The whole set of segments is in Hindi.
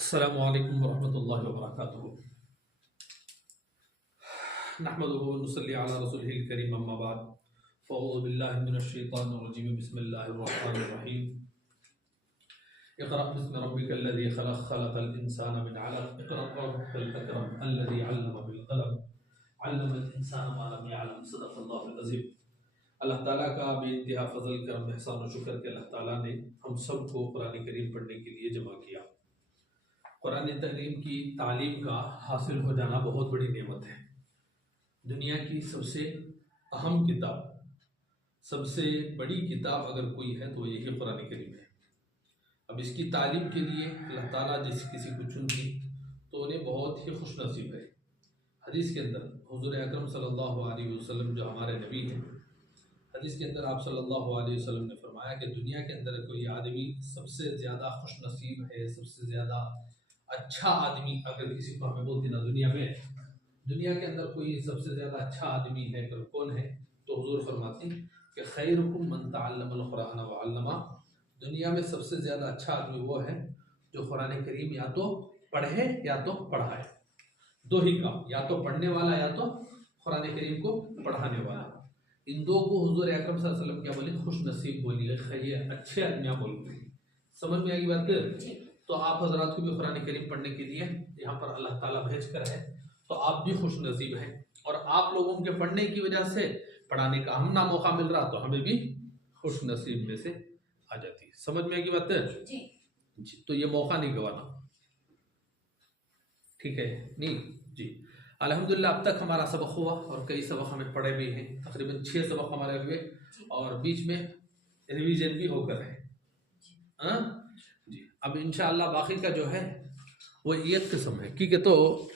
अस्सलामु अलैकुम वरहमतुल्लाहि वबरकातुहू। नहमदुहु व नुसल्ली अला रसूलिहिल करीम, अम्मा बाद। फ़अऊज़ु बिल्लाहि मिनश शैतानिर रजीम, बिस्मिल्लाहिर रहमानिर रहीम। इक़रा बिस्मि रब्बिकल लज़ी ख़लक़, ख़लक़ल इंसाना मिन अलक़, इक़रा व रब्बुकल अकरम, अल्लज़ी अल्लमा बिल क़लम, अल्लमल इंसाना मा लम यअलम। सदक़ल्लाहुल अज़ीम। अल्लाह ताला का बेइंतहा फ़ज़ल, करम, एहसान और शुक्र के अल्लाह ताला ने हम सबको कुरान करीम पढ़ने के लिए जमा किया। कुरान करीम की तालीम का हासिल हो जाना बहुत बड़ी नेमत है। दुनिया की सबसे अहम किताब, सबसे बड़ी किताब अगर कोई है तो यही कुरान करीम है। अब इसकी तालीम के लिए अल्लाह ताला जिस किसी को चुनती तो उन्हें बहुत ही खुश नसीब है। हदीस के अंदर हुज़ूर अकरम सल्लल्लाहु अलैहि वसल्लम जो हमारे नबी हैं, हदीस के अंदर आप सल्लल्लाहु अलैहि वसल्लम ने फरमाया कि दुनिया के अंदर कोई आदमी सबसे ज़्यादा खुश नसीब है, सबसे ज़्यादा अच्छा आदमी अगर किसी को हमें बोलती ना दुनिया के अंदर कोई सबसे ज़्यादा अच्छा आदमी है अगर कौन है, तो हुजूर फरमाते हैं कि खैरुकुम मन तअल्लमल कुरान व अल्लमा। दुनिया में सबसे ज़्यादा अच्छा आदमी वो है जो कुरान करीम या तो पढ़े या तो पढ़ाए। दो ही काम, या तो पढ़ने वाला या तो कुरान करीम को पढ़ाने वाला। इन दो को हुजूर अकरम सल्लल्लाहु अलैहि वसल्लम क्या बोले? खुश नसीब बोलिए, ये अच्छे आदमियाँ बोलते हैं। समझ में आई बात? तो आप हजरात को भी कुरान करीम पढ़ने के लिए यहाँ पर अल्लाह ताला भेज कर है, तो आप भी खुश नसीब हैं। और आप लोगों के पढ़ने की वजह से पढ़ाने का हम ना मौका मिल रहा तो हमें भी खुश नसीब में से आ जाती। समझ में आएगी बात? जी। तो ये मौका नहीं गवाना, ठीक है? नहीं जी। अल्हम्दुलिल्लाह अब तक हमारा सबक हुआ और कई सबक हमें पढ़े भी हैं। तकरीबन 6 सबक हमारे हुए और बीच में रिवीजन भी होकर है। जी। अब इंशाअल्लाह बाकी का जो है वो एक किस्म है, क्योंकि तो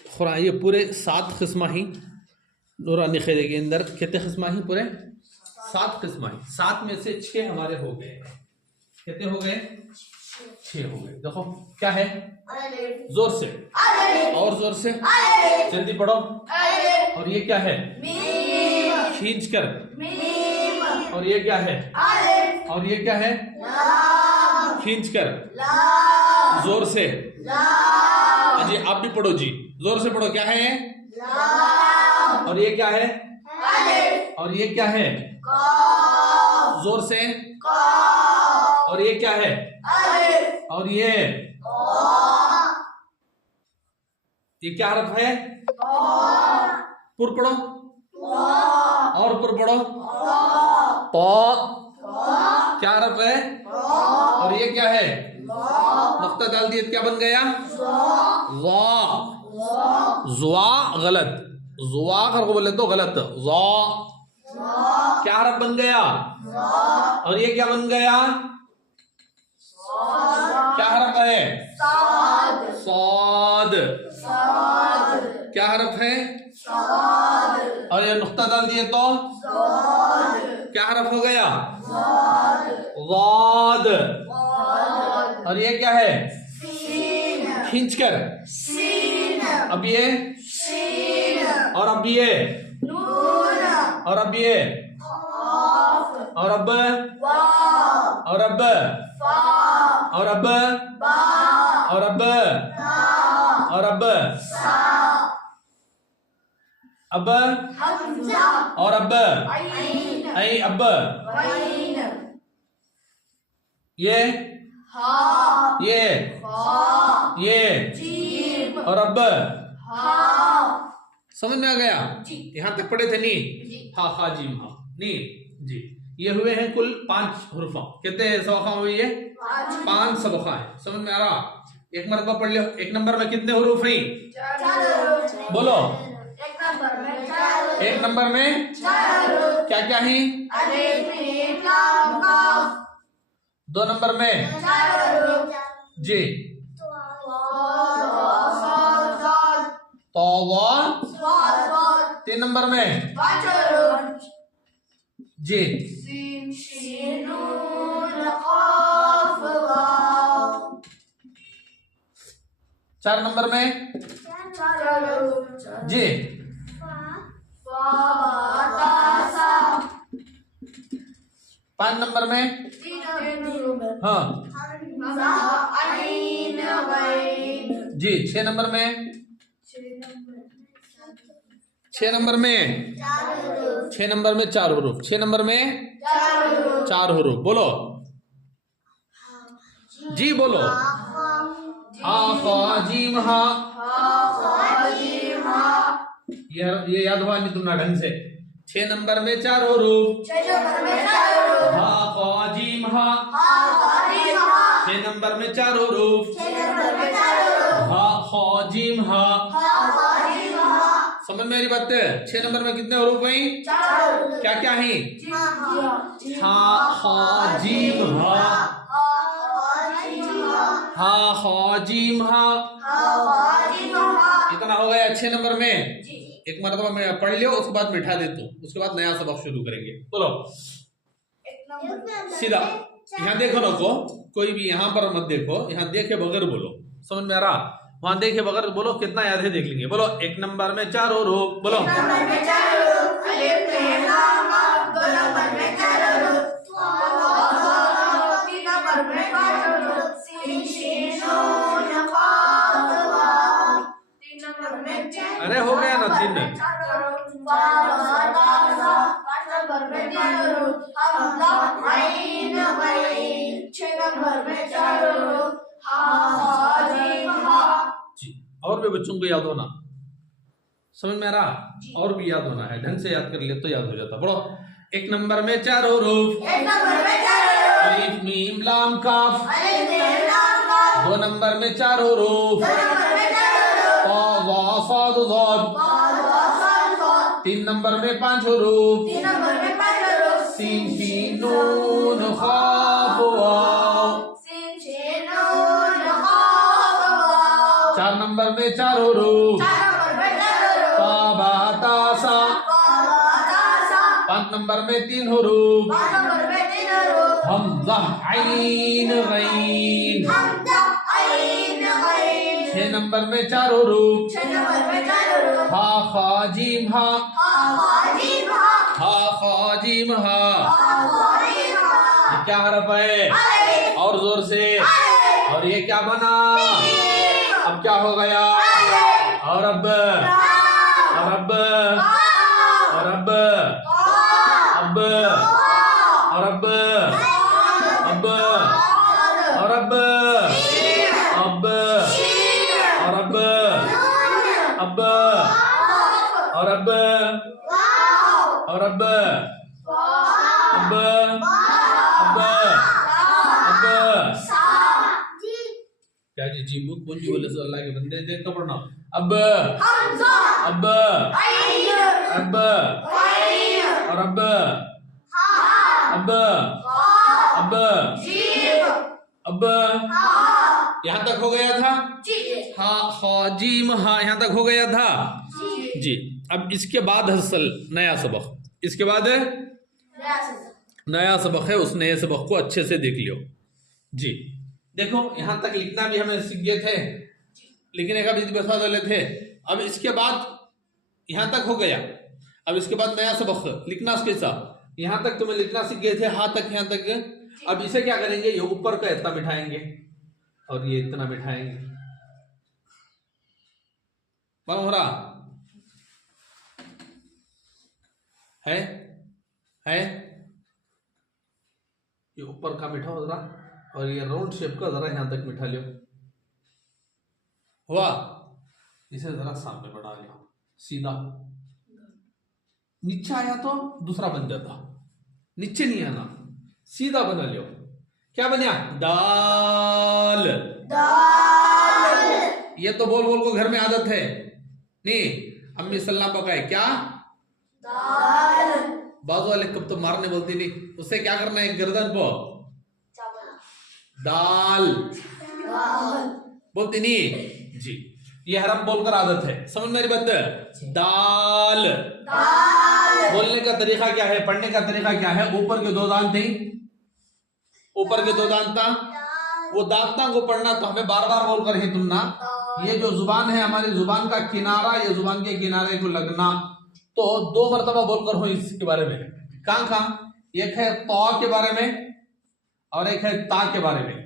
खुरा ये पूरे 7 किस्म ही नूरानी खैर के अंदर कितने किस्म ही? पूरे 7 किस्म ही। 7 में से 6 हमारे हो गए। कितने हो गए? 6 हो गए। देखो क्या है? जोर से और जोर से जल्दी पढ़ो। और ये क्या है? खींच कर। और ये क्या है? और ये क्या है? खींच कर। जोर से जी। आप भी पढ़ो जी, जोर से पढ़ो। क्या है? और ये क्या है? और ये क्या है? जोर से। और ये क्या है? और ये क्या हरफ है? पुर पढ़ो और पुर पढ़ो। तो क्या हरफ है? और ये क्या है? नुक्ता डाल दिए, क्या बन गया? ज़ुआ गलत, ज़ुआ कर बोले तो गलत। क्या हरफ बन गया? और ये क्या बन गया? क्या हरफ है? साद। क्या हरफ है? और ये नुक्ता डाल दिए तो क्या हरफ हो गया? वाद। और ये क्या है? खींच कर। अब ये और अब ये और अब ये और अब और अब और अब और अब और अब और अब ऐ अब ये और अब समझ में आ गया? यहाँ तक पढ़े थे नहीं? हा जी हाँ नहीं जी। ये हुए हैं कुल 5 हुर्फा। कितने सबका हुए? ये 5 सबका है। समझ में आ रहा? एक मरतबा पढ़ लियो। एक नंबर में कितने हुरूफ हैं? बोलो। एक नंबर में क्या क्या है? 2 नंबर में जी तो 3 नंबर में जी 4 नंबर में जी 5 नंबर में हाँ जी 6 नंबर में 6 नंबर में 6 नंबर में 4 हरूफ 6 नंबर में 4 हरूफ बोलो जी बोलो हा खा जीम हा ये याद हुआ नहीं तुमने ढंग से 6 नंबर में 4 हरूफ हा खा जीम हा 6 नंबर में 4 हरूफ हा खा जीम हा समझ में मेरी बात है 6 नंबर में कितने हरूफ हुई क्या क्या है हा खा जीम हा हा खा जीम हा इतना हो गया 6 नंबर में एक मरतबा मैं पढ़ लियो उसके बाद मिठा देता हूँ उसके बाद नया सबक शुरू करेंगे बोलो सीधा यहाँ देखो ना को कोई भी यहाँ पर मत देखो यहाँ देखे बगैर बोलो समझ में आ रहा वहां देखे बगैर बोलो कितना याद है देख लेंगे बोलो 1 नंबर में 4 हरूफ बोलो 1 नंबर में 4 हरूफ अलिफ में लाम 2 नंबर में 4 हरूफ 3 नंबर में 5 हरूफ सीन शीन नून काफ वाव 3 नंबर में 4 अरे हो गया ना 3 5 नंबर में 3 हरूफ हमजा आइन गैन 6 नंबर में 4 हरूफ हा जीम हा जी और भी बच्चों को याद होना समझ में आ रहा और भी याद होना है ढंग से याद कर लिया तो याद हो जाता बोलो 1 नंबर में 4 हरूफ 1 नंबर में 4 हरूफ अलिफ मीम लाम काफ अलिफ में लाम काफ 2 नंबर में 4 हरूफ 2 नंबर में 4 हरूफ ता ज़ा साद ज़ाद 3 नंबर में 5 हरूफ 3 नंबर में 5 हरूफ सीन शीन नून खाफ वाव सीन शीन नून काफ वाव 4 नंबर में 4 हरूफ 4 नंबर में 4 हरूफ ता बा ता सा ता ता सा 5 नंबर में 3 हरूफ 5 नंबर में 3 हरूफ हमजा आइन गैन हमजा आइन गैन 6 नंबर में 4 हरूफ 6 नंबर में 4 हरूफ हा खा जीम हा हा जीम हा हा खा जीम हा हा जीम हा क्या हरफ है और जोर से और ये क्या बना अब क्या हो गया और अब और अब और अब अब और अब अब और अब अब और अब अब और अब और अब अब अब क्या जी मुख पूंजी बोले सो अल्लाह के बंदे देख कर पढ़ना अब हमजा अब आइन अब गैन और अब हा अब अब जीम अब हा यहाँ तक हो गया था जी हा खा जीम हा यहाँ तक हो गया था जी अब इसके बाद हसल नया सबक इसके बाद नया सबक है उस नए सबक को अच्छे से देख लियो जी देखो यहाँ तक लिखना भी हमें सीख गए थे लिखने का भी बता डाले थे अब इसके बाद यहाँ तक हो गया अब इसके बाद नया सबक लिखना उसके साथ यहाँ तक तुम्हें लिखना सीख गए थे हाँ तक यहाँ तक अब इसे क्या करेंगे ये ऊपर का इतना बिठाएंगे और ये इतना बिठाएंगे मालूम हो रहा है ये ऊपर का मिठा हो रहा और ये राउंड शेप का जरा यहां तक मिठा लियो हुआ इसे जरा सामने बढ़ा लियो सीधा नीचे आया तो दूसरा बन जाता नीचे नहीं आना सीधा बना लियो क्या बना दाल दाल ये तो बोल बोल को घर में आदत है नहीं अम्मी सल्ला पकाए क्या दाल बाजू वाले कब तो मारने बोलती नहीं उससे क्या करना है गर्दन को दाल बोलती नहीं जी ये हरफ बोलकर आदत है समझ मेरी बात दाल बोलने का तरीका क्या है पढ़ने का तरीका क्या है ऊपर के 2 दांत थे ऊपर के 2 दांत था वो दांता को पढ़ना तो हमें बार बार बोल कर ही तुमना ये जो जुबान है हमारी जुबान का किनारा ये जुबान के किनारे को लगना तो 2 मरतबा बोलकर हो इसके बारे में कहाँ एक है तौ के बारे में और एक है ता के बारे में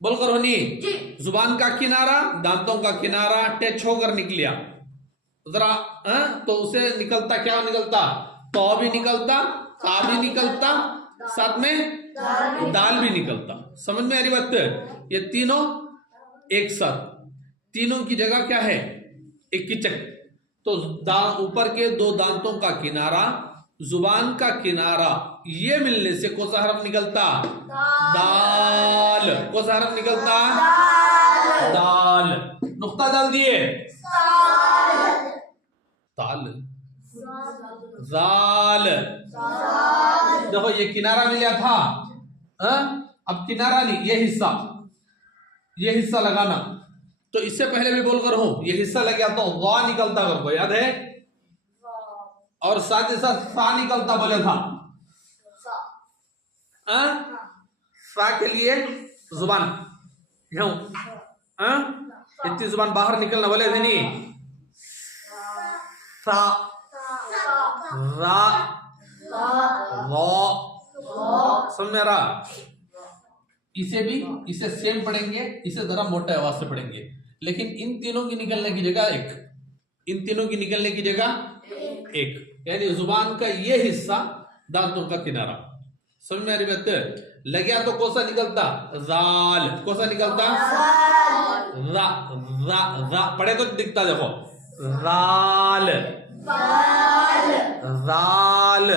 बोलकर होनी जी। जुबान का किनारा, दांतों का किनारा टच होकर निकलिया जरा, तो उसे निकलता क्या निकलता? तो भी निकलता, ता भी निकलता, साथ में दाल भी निकलता। समझ में आ रही बात? ये तीनों एक साथ, तीनों की जगह क्या है? एक किचक। तो ऊपर के दो दांतों का किनारा, जुबान का किनारा, ये मिलने से कौन सा हरफ निकलता? दाल। कौन सा हरफ निकलता? दाल। नुक्ता डाल दिए, ताल, जाल। देखो ये किनारा मिला था, अब किनारा नहीं, ये हिस्सा लगाना। तो इससे पहले भी बोल कर हूं, ये हिस्सा लग गया तो वा निकलता, मेरे को याद है, और साथ ही साथ सा निकलता बोले था। सा के लिए जुबान यूं, इतनी जुबान बाहर निकलना बोले थे नहीं। सा, रा, वा, समझ में आ रहा? इसे सेम पढ़ेंगे, इसे जरा मोटे आवाज से पढ़ेंगे, लेकिन इन तीनों की निकलने की जगह एक, इन तीनों की निकलने की जगह एक, यानी जुबान का ये हिस्सा, दांतों का किनारा। समझ में आ रही बात? लग गया तो कौन सा निकलता? जाल। कौन सा निकलता? रा, रा, रा पढ़े तो दिखता, देखो, राल, राल।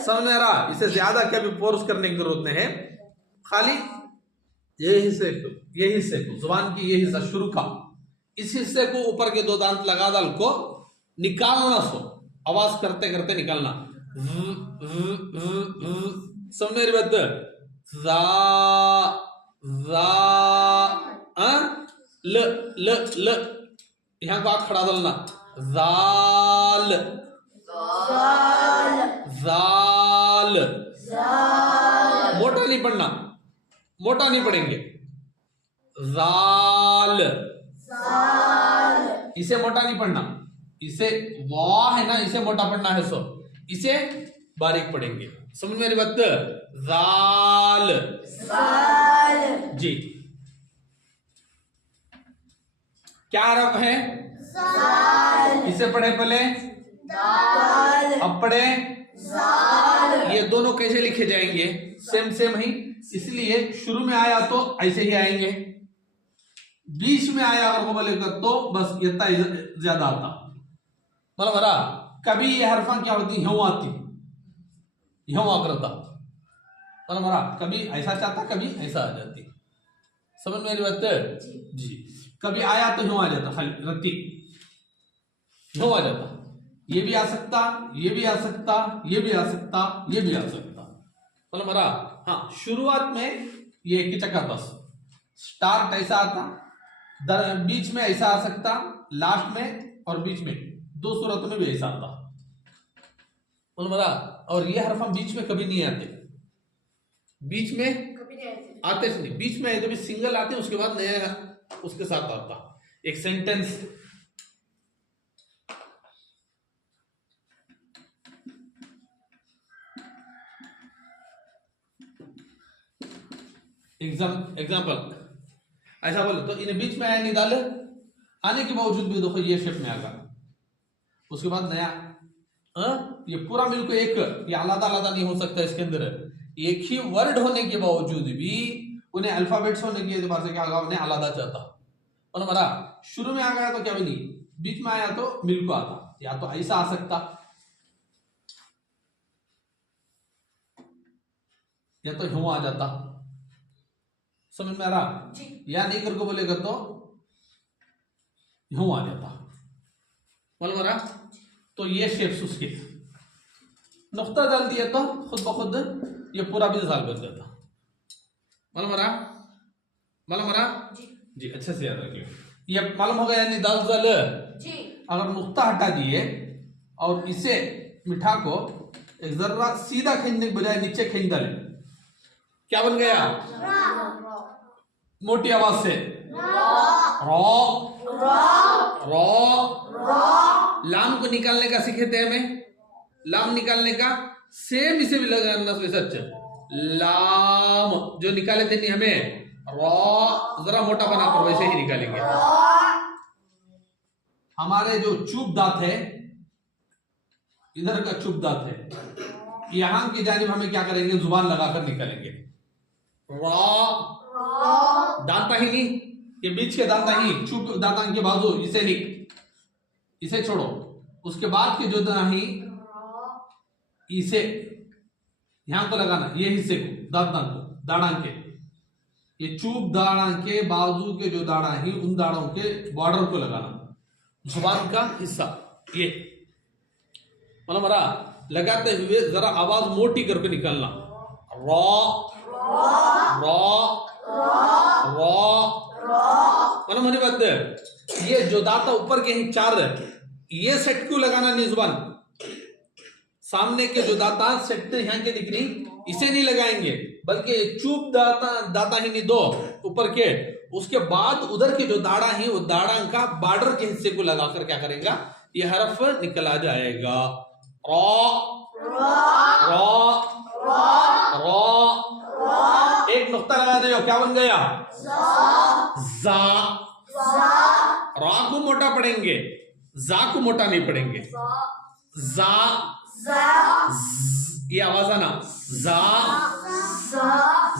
समझ में आ रहा? इसे ज्यादा क्या भी फोर्स करने की जरूरत नहीं है, खाली ये हिस्से को जुबान की ये हिस्सा शुरू का, इस हिस्से को ऊपर के दो दांत लगा दाल को निकालना, सो आवाज करते करते निकालना। समझ रही बात? जा, जा, ल, ल, ल, यहां को आग खड़ा डालना, जाल, जाल। मोटा नहीं पढ़ना, मोटा नहीं पढ़ेंगे। जाल, इसे मोटा नहीं पढ़ना, इसे वाह है ना, इसे मोटा पढ़ना है, सो इसे बारीक पढ़ेंगे। समझ मेरी बात? जाल, जी। क्या हरफ है? इसे पढ़े पहले, अब पढ़े। ये दोनों कैसे लिखे जाएंगे? सेम ही, इसलिए शुरू में आया तो ऐसे ही आएंगे, बीच में आया अगर को बोलेगा तो बस इतना ज्यादा आता। मतलब हरा कभी ये हरफा क्या होती, यूं आती, यूं आकृता, मतलब हरा कभी ऐसा चाहता, कभी ऐसा आ जाती। समझ में बात? जी। कभी आया तो यूं आ जाता, खाली रत्ती यूं आ जाता, ये भी आ सकता, ये भी आ सकता, ये भी आ सकता, ये भी आ सकता। मतलब हरा हाँ, शुरुआत में ये किचका बस स्टार्ट ऐसा आता, बीच में ऐसा आ सकता, लास्ट में और बीच में, दो सूरतों में भी ऐसा आता। और ये हरफ हम बीच में कभी नहीं आते, बीच में आते नहीं, बीच में जब सिंगल आते उसके बाद नया उसके साथ आता एक सेंटेंस। एग्जाम्पल ऐसा बोले तो इन बीच में आया नहीं डाले, आने के बावजूद भी देखो ये शेप में आगा, उसके बाद नया ये पूरा मिलकर एक, ये आलादा आलादा नहीं हो सकता, इसके अंदर एक ही वर्ड होने के बावजूद भी उन्हें अल्फाबेट्स होने के एतबार से क्या होगा, उन्हें आलादा चाहता। और हमारा शुरू में आ गया तो क्या भी नहीं, बीच में आया तो मिल को आता, या तो ऐसा आ सकता या तो यूं आ जाता। समझ में आ रहा? या नहीं करके बोलेगा तो यूं आ जाता। बोल रहा तो ये शेप्स उसके नुक्ता डाल दिया तो खुद ब खुद ये पूरा भी साल बन जाता। मालूम मरा जी, अच्छे से याद रखिए। ये मालूम हो गया यानी दाल जल जी। अगर नुक्ता हटा दिए और इसे मिठा को एक जरा सीधा खींचने के बजाय नीचे खींच डाले, क्या बन गया? मोटी आवाज से रॉ, लाम को निकालने का सीखे थे हमें, लाम निकालने का सेम इसे भी लगाना वैसा अच्छा लाम जो निकाले थे नहीं हमें रॉ, जरा मोटा बनाकर वैसे ही निकालेंगे। हमारे जो चुप दांत है, इधर का चुप दांत है, यहां की जानिब हमें क्या करेंगे, जुबान लगाकर निकालेंगे। रॉ दांता ही नहीं, ये बीच के दांता ही, चुप दांता के बाजू, इसे नहीं, इसे छोड़ो। उसके बाद के जो दाही, इसे यहां को लगाना, ये हिस्से को, दांत को, दाढ़ा के, ये चूप दाढ़ा के बाजू के जो दाढ़ा ही, उन दाढ़ों के बॉर्डर को लगाना, जुबान का हिस्सा ये। मतलब मरा लगाते हुए जरा आवाज मोटी करके निकालना, रॉ रॉ रॉ। मतलब मुझे बात, ये जो दांत ऊपर के ही 4, ये सेट क्यों लगाना नहीं, जुबान सामने के जो दांता सेट यहाँ के दिख रही, इसे नहीं लगाएंगे, बल्कि चुप दांता ही नहीं 2 ऊपर के, उसके बाद उधर के जो दाढ़ा है, वो दाढ़ा का बॉर्डर के हिस्से को लगाकर क्या करेगा, ये हरफ निकला जाएगा। Raw raw raw. एक नुक्ता लगा दो, क्या बन गया, जा। रॉ को मोटा पढ़ेंगे, जा को मोटा नहीं पढ़ेंगे। जा, ये आवाज आना, जा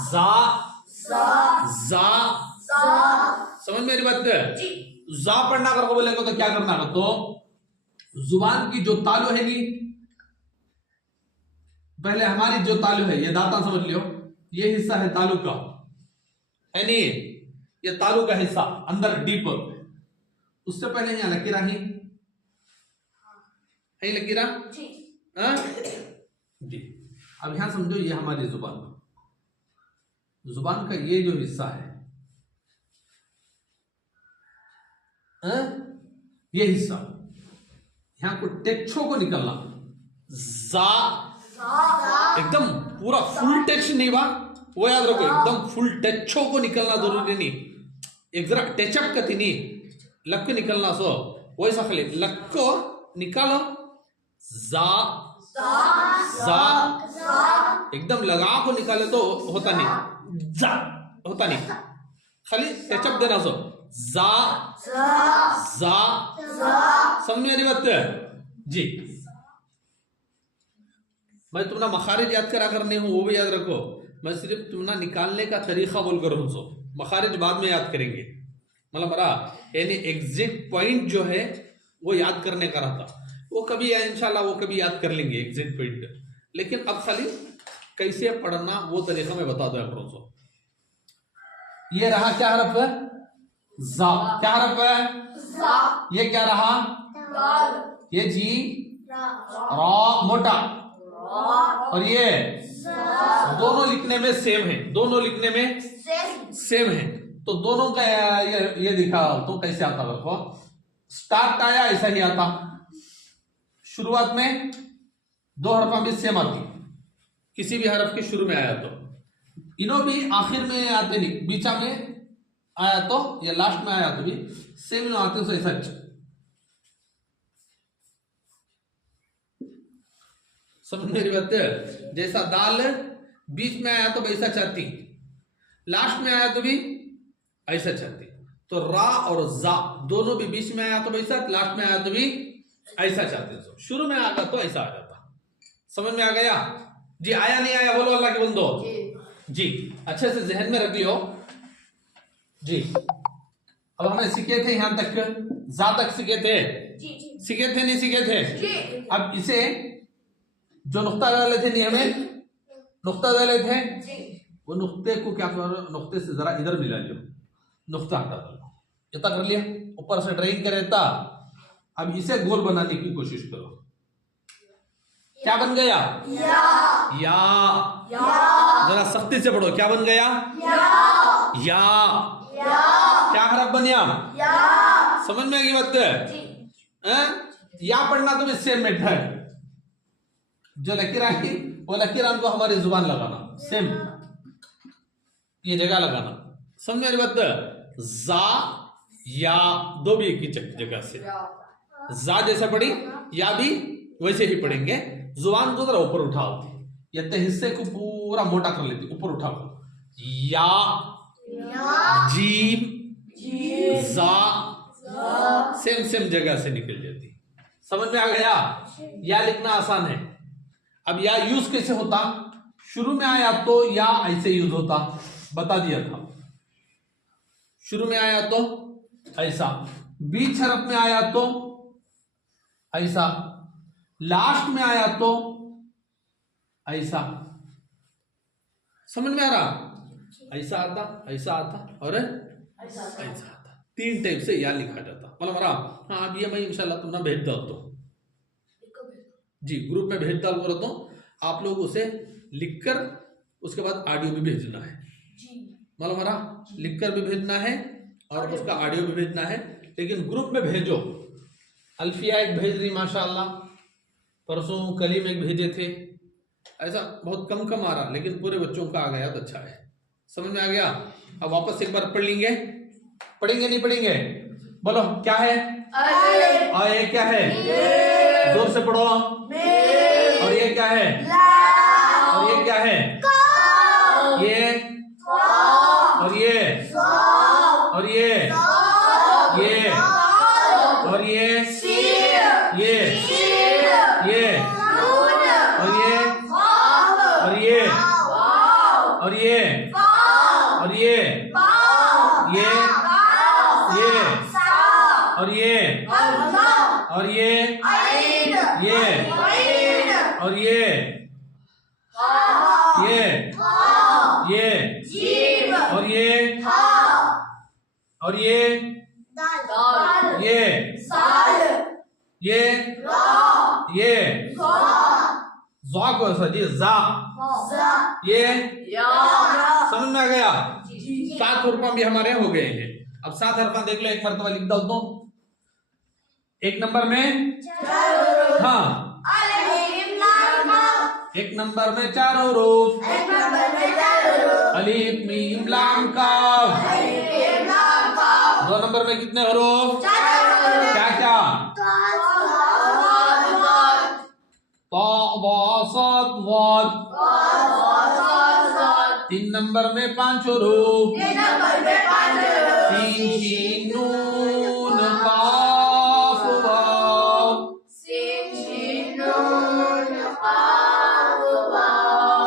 जा जा। समझ में मेरी बात? जा पढ़ना अगर बोलेंगे तो क्या करना है, तो जुबान की जो तालु है नी, पहले हमारी जो तालु है, ये दांता समझ लियो, ये हिस्सा है तालु का, है नी, ये तालु का हिस्सा अंदर डीप, उससे पहले यहाँ लकीरा ही है, लकीरा जी। अब यहां समझो, ये हमारी जुबान, जुबान का ये जो हिस्सा है, ये हिस्सा, यहां को टेक्सो को निकलना, जा एकदम पूरा फुल टच नहीं बा, वो याद रखो, एकदम फुल टचो को निकलना जरूरी नहीं, एक जरा टचअप का थी नहीं, लक निकलना, सो वैसा खाली लक को निकालो, जा जा, एकदम लगा को निकाले तो होता नहीं, जा होता नहीं, खाली टचअप देना, सो जा जा। समझ में आ रही बात जी? मैं तुमने मखारिज याद करा करने हूं, वो भी याद रखो, मैं सिर्फ तुमने निकालने का तरीका बोलकर हूं, सो मखारिज बाद में याद करेंगे। मतलब बरा यानी एग्जैक्ट पॉइंट जो है वो याद करने का रहता, वो कभी इंशाल्लाह वो कभी याद कर लेंगे एग्जैक्ट पॉइंट, लेकिन अब खाली कैसे पढ़ना वो तरीका मैं बता दो आपको। सो ये रहा क्या हरफ है, जा। क्या हरफ है, ये क्या रहा, ये जी, रॉ मोटा, और ये दोनों लिखने में सेम है, दोनों लिखने में सेम है, तो दोनों का ये दिखा तो कैसे आता देखो, स्टार्ट आया ऐसा ही आता, शुरुआत में 2 हरफ भी सेम आती, किसी भी हरफ के शुरू में आया तो, इन्हों भी आखिर में आते नहीं, बीचा में आया तो या लास्ट में आया तो भी सेम आते, तो ऐसा समझ मेरी बात? जैसा दाल बीच में आया तो वैसा चाहती, लास्ट में आया तो भी ऐसा चाहती, तो रा और जा दोनों भी बीच में आया तो वैसा, लास्ट में आया तो भी ऐसा चाहते, तो शुरू में आ गया तो ऐसा आ जाता। समझ में आ गया जी? आया नहीं आया बोलो अल्लाह के बंदो जी, अच्छे से जहन में रख लियो जी। अब हमें सीखे थे यहां तक, जा तक सीखे थे, सीखे थे नहीं सीखे थे? अब इसे जो नुक्ता डाले थे नहीं, हमें नुक्ता डाले थे, वो नुक्ते को क्या करो, नुक्ते से जरा इधर मिला लियो, नुक्ता हटा दो, इतना कर लिया, ऊपर से ड्राइंग करे था। अब इसे गोल बनाने की कोशिश करो, क्या बन गया, या जरा सख्ती से पढ़ो, क्या बन गया, या क्या हरफ बनिया, समझ में आ गई बात? या पढ़ना तो भी सेम मेथड है, जो लकीरान की वो लकीरान को हमारी जुबान लगाना, सेम ये जगह लगाना, समझ में आ रही बात? जा या दो भी एक ही जगह से, जा जैसे पढ़ी या भी वैसे ही पढ़ेंगे, जुबान को जरा ऊपर उठाओ, ये हिस्से को पूरा पूरा मोटा कर लेते, ऊपर उठाओ, या, जीम, जा, सेम जगह से निकल जाती। समझ में आ गया? या लिखना आसान है। अब या यूज कैसे होता? शुरू में आया तो या ऐसे यूज होता, बता दिया था। शुरू में आया तो ऐसा, बीच हरफ में आया तो ऐसा, लास्ट में आया तो ऐसा। समझ में आ रहा? ऐसा आता, ऐसा आता और ऐसा आता। 3 टाइप से या लिखा जाता। मतलब हाँ, अब ये मैं इंशाल्लाह तुमने भेज डालता हूँ जी, ग्रुप में भेज डाल रहता हूँ, आप लोग उसे लिखकर उसके बाद ऑडियो भी भेजना है। मतलब हमारा लिखकर भी भेजना है और उसका ऑडियो भी भेजना है, लेकिन ग्रुप में भेजो। अल्फिया एक भेज रही माशाअल्लाह, परसों कलीम एक भेजे थे। ऐसा बहुत कम आ रहा, लेकिन पूरे बच्चों का आ गया तो अच्छा है। समझ में आ गया? अब वापस एक बार पढ़ लेंगे, पढ़ेंगे नहीं पढ़ेंगे? बोलो क्या है? आए क्या है? जोर से पढ़ो। और ये क्या है? और ये क्या है? ये और ये और ये और ये और ये समझ में आ गया? 7 हरफ भी हमारे हो गए हैं। अब 7 हरफ देख लो, एक मरतबा लिख डाल दो। एक नंबर में हाँ, एक नंबर में 4 हरूफ, अलीफ मीम लाम काफ। 2 नंबर में कितने हरूफ? क्या क्या? ता वा साद वाद। 3 नंबर में 5 हरूफ, सीन शीन नून काफ वाव।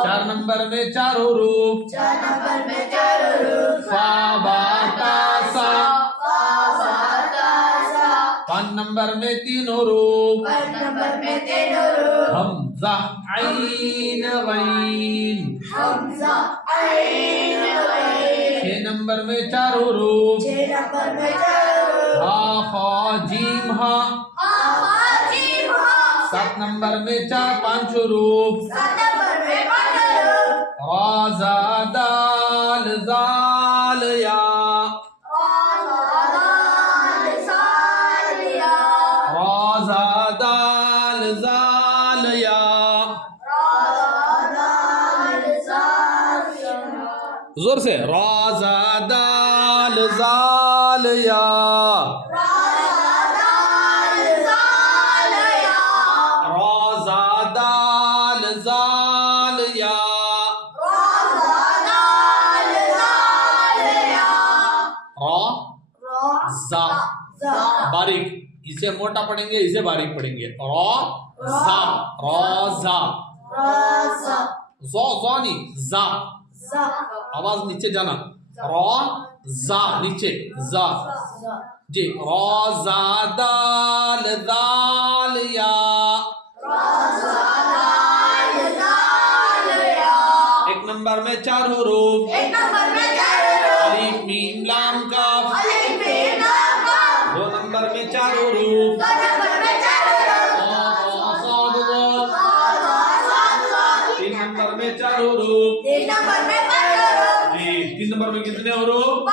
4 नंबर में 4 हरूफ, फा बा ता सा। 5 नंबर में 3 हरूफ, हमजा ऐन गैन। 6 नंबर में 4 हरूफ, हा खा जीम हा। 7 नंबर में 5 हरूफ, रा जा दाल जाल या। जोर से, राजा दाल जाल या। राजा दाल जाल या। रा बारीक, इसे मोटा पढ़ेंगे, इसे बारीक पढ़ेंगे। रा जा नहीं, जा आवाज नीचे जाना। रा जा नीचे, जा जी। रा जा दाल दाल या। एक नंबर में 4 हरूफ, अलीफ मीम लाम काफ। 2 नंबर में 4 हरूफ, 3 नंबर में 4 हरूफ। 3 नंबर में कितने हरूफ?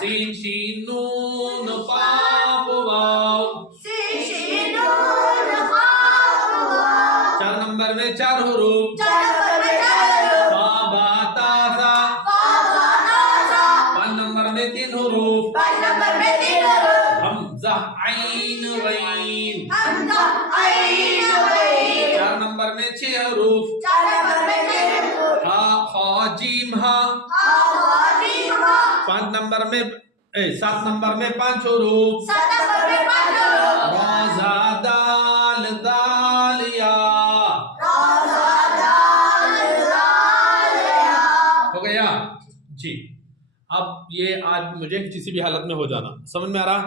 सीन शीन नून काफ वाव। 4 नंबर में 4 हरूफ, ता बा ता सा। 5 नंबर में 3 हरूफ, हमजा ऐन गैन। 4 नंबर में 6 हरूफ, हा में 7 नंबर में 5 हुरूफ। 7 नंबर में 5 हुरूफ। रोजा दाल दाल या। रोजा दाल दाल या। हो गया जी। अब ये आज मुझे किसी भी हालत में हो जाना, समझ में आ रहा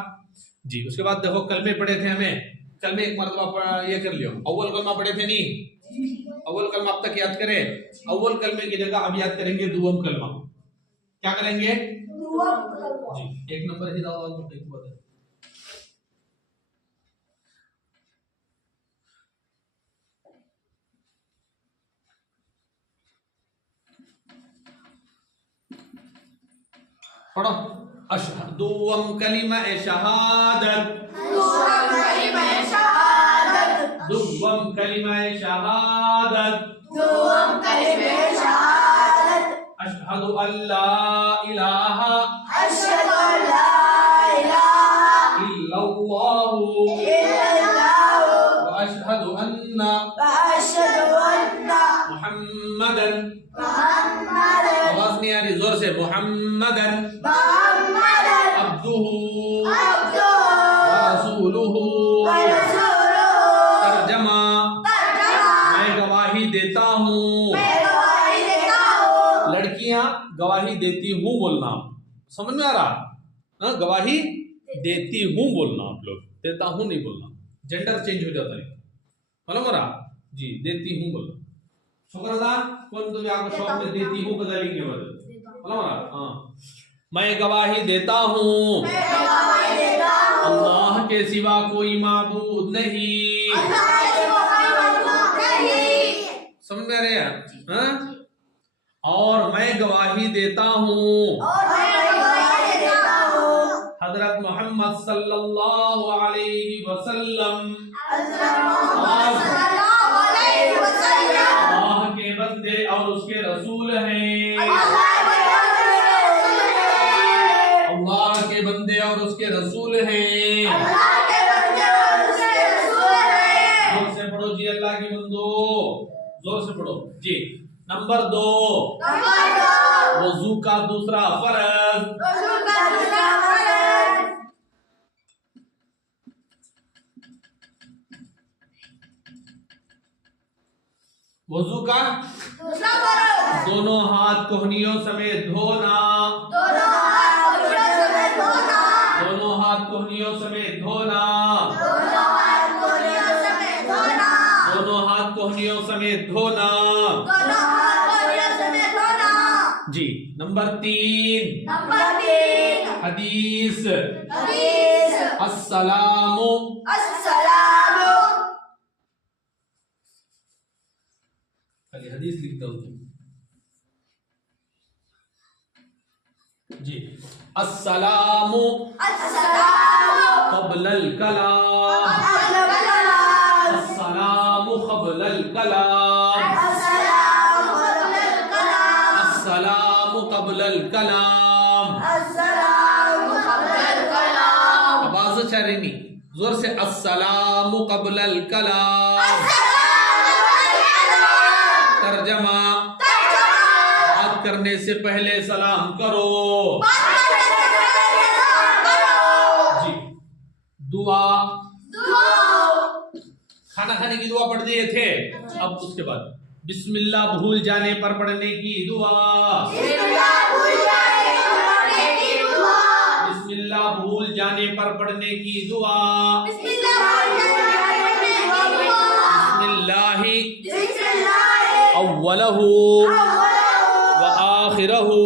जी। उसके बाद देखो कलमे पढ़े थे हमें, कलमे एक मरतबा ये कर लियो। अव्वल कलमा पढ़े थे नहीं, अव्वल कलमा अब तक याद करें। अव्वल कलमे की जगह अब याद करेंगे दुवम कलमा। क्या करेंगे? दुवम कलमा जी। 1 नंबर ही दावा तो एक बात है। पढ़ो। दुवम कलिमा शहादत। दुवम कलिमा शहादत। दुवम कलिमा शहादत। दुवम कलिमा शहादत। अशहदु अल्ला इलाहा अशहदु अल्ला इलाहा इल्लल्लाहु इल्लल्लाहु व अशहदु अन्ना व अशहदु अन्ना मुहम्मदन। मुहम्मदन। आवाज नहीं आ रही, जोर से। मुहम्मदन मुहम्मदन अब्दुहु अब्दुहु व रसूलुहु। व रसूलुहु। तर्जमा तर्जमा मैं गवाही देता हूँ। मैं गवाही देता हूँ। लड़कियां गवाही देती हूँ बोलना, समझ में आ रहा? हाँ, गवाही देती हूँ बोलना, आप लोग देता हूँ नहीं बोलना, जेंडर चेंज हो जाता है। मालूम हो रहा जी? देती हूँ बोलना। शुक्र अदा कौन तुम्हें आपको शौक में देती हूँ बदलेंगे बदल। मालूम हो रहा? हाँ, मैं गवाही देता हूँ मैं गवाही देता हूँ। अल्लाह के सिवा कोई माबूद नहीं। अल्लाह के सिवा कोई माबूद नहीं। समझ में आ रहे हैं? हाँ? और मैं गवाही देता हूँ और मैं गवाही देता हूँ हजरत मोहम्मद सल्लल्लाहु अलैहि वसल्लम हज़रत मोहम्मद सल्लल्लाहु अलैहि वसल्लम अल्लाह के बंदे और उसके रसूल हैं। अल्लाह के बंदे और उसके रसूल हैं। अल्लाह के बंदे और उसके रसूल हैं। अल्लाह के बंदे और उसके रसूल हैं। जोर से पढ़ो जी, अल्लाह की बंदो, जोर से पढ़ो जी। नंबर 2, वजू का दूसरा फर्ज। वज़ू का दूसरा फर्ज। वजू का दूसरा फर्ज। दोनों हाथ कोहनियों समेत धोना। दोनों हाथ कोहनियों समेत धोना। दोनों हाथ कोहनियों समेत धोना। दोनों हाथ कोहनियों समेत धोना। दोनों हाथ कोहनियों समेत धोना। दोनों हाथ कोहनियों समेत धोना। जी। नंबर 3, नंबर 3, हदीस हदीस अस्सलामु। अस्सलामु। खाली हदीस लिखता हूँ जी। अस्सलामु अस्सलामु क़ब्लल कलाम। अस्सलामु क़ब्लल कलाम। अस्सलामु क़ब्लल कलाम। अस्सलामु क़ब्लल कलाम। अस्सलामु क़ब्लल कलाम। आवाज़ चरनी जोर से। अस्सलामु क़ब्लल कलाम। तर्जमा बात करने से पहले सलाम करो जी। दुआ, खाना खाने की दुआ पढ़ दिए थे। अब उसके बाद बिस्मिल्लाह भूल जाने पर पढ़ने की दुआ। बिस्मिल्लाह भूल जाने पर पढ़ने की दुआ। बिस्मिल्लाह भूल जाने पर पढ़ने की दुआ। बिस्मिल्लाह भूल जाने पर पढ़ने की दुआ। बिस्मिल्लाहि बिस्मिल्लाह अव्वलहु व आखिरहु